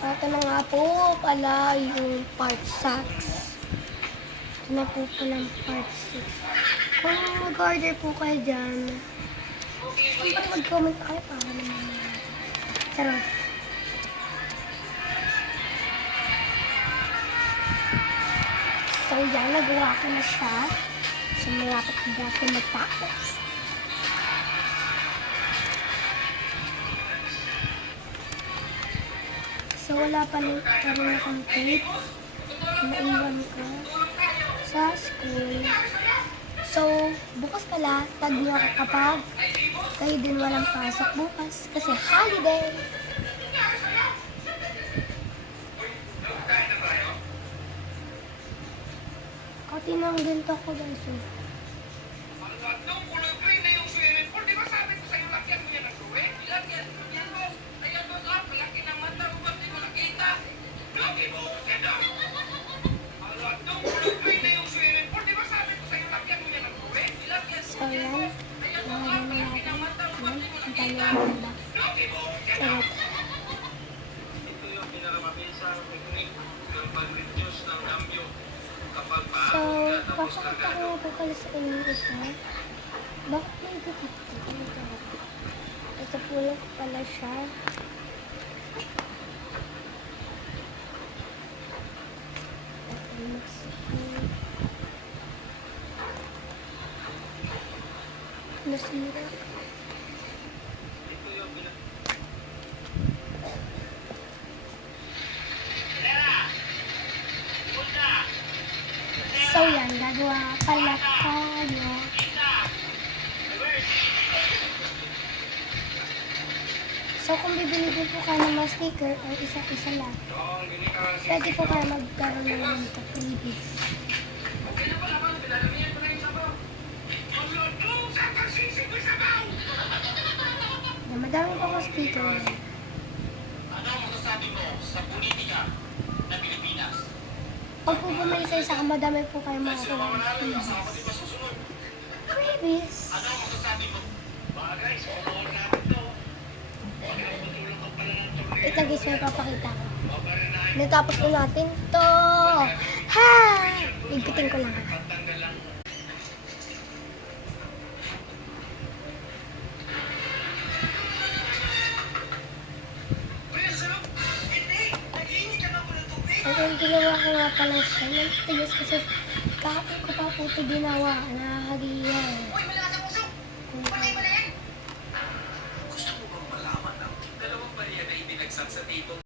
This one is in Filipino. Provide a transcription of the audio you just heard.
So, ito na nga po pala yung part 6. Ito na po palang part 6. Kung mag-order po kayo dyan, dapat mag-comment kayo para naman. Charot. So, yan. Nagawa ko na siya. So, malapit na natin magtapos. So, wala pa rin akong tape. Naiwan ko sa school. So, bukas pala, tag nyo ako kapag kayo din walang pasok bukas kasi holiday. Katinang ginto ko guys. So, yan. So, papakita ko nga po pala sa inyo ito. Bakit may dikit ito? Ito po lang pala siya. Nasira. So yan, gagawa pala tayo. So kung bibili din po kayo ng mga sticker o isa-isa lang, pwede po kayo magkaroon ng freebies. Madami po akong sticker. Ano ang masasabi mo sa politika ng Pilipinas? Pag po bumili kayo sa madami po kayo makakuha ng freebies. Freebies? Ano ang masasabi mo? Bagay, sa mga natin to. Ito guys, may papakita ko. Natapos na natin to. Ha! Igutin ko lang. Ang ginawa ko nga pala siya, nagtigas kasi kahapon ko pa po ito ginawa, nakakagiyan.